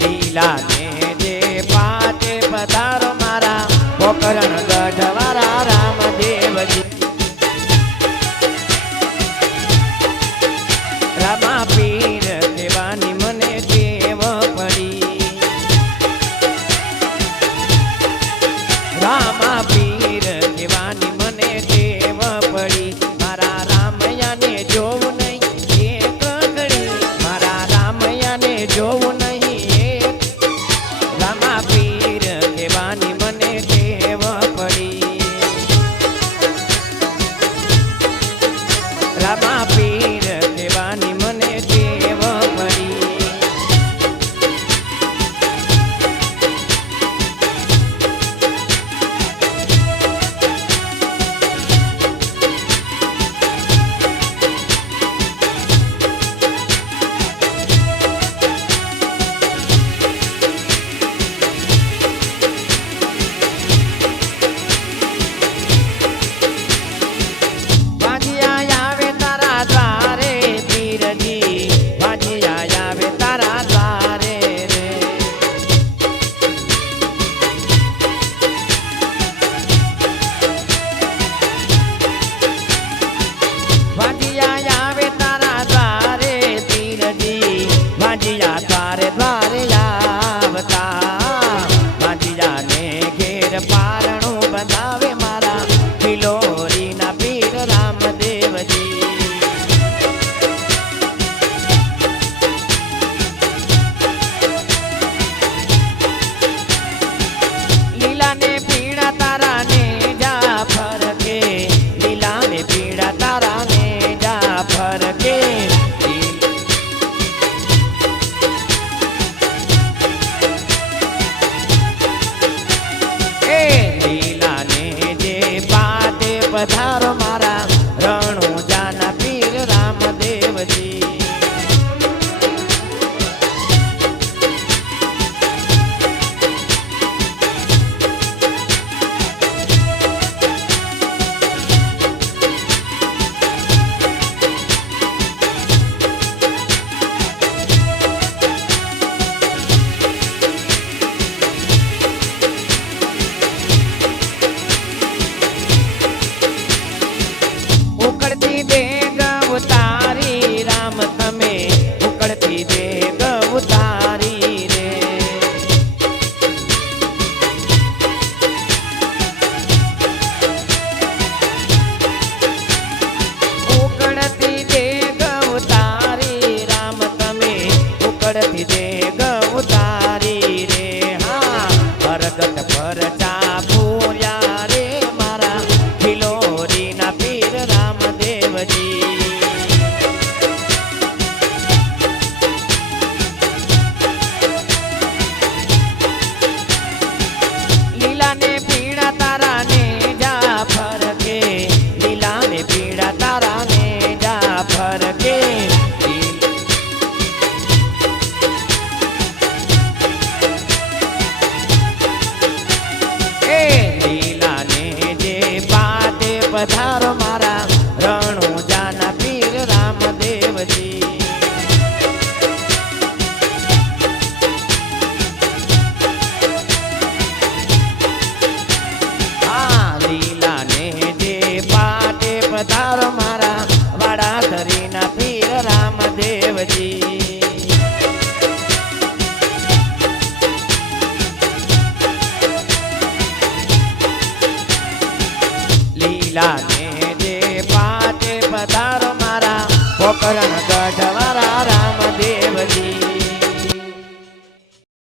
લીલા ને જે પાટે પધારો મારા પોકરણ ગઢવારા રામ. પધારો મારા રણુજાના પીર રામદેવજી. હા લીલા ને જે પાટે પધારો bailar.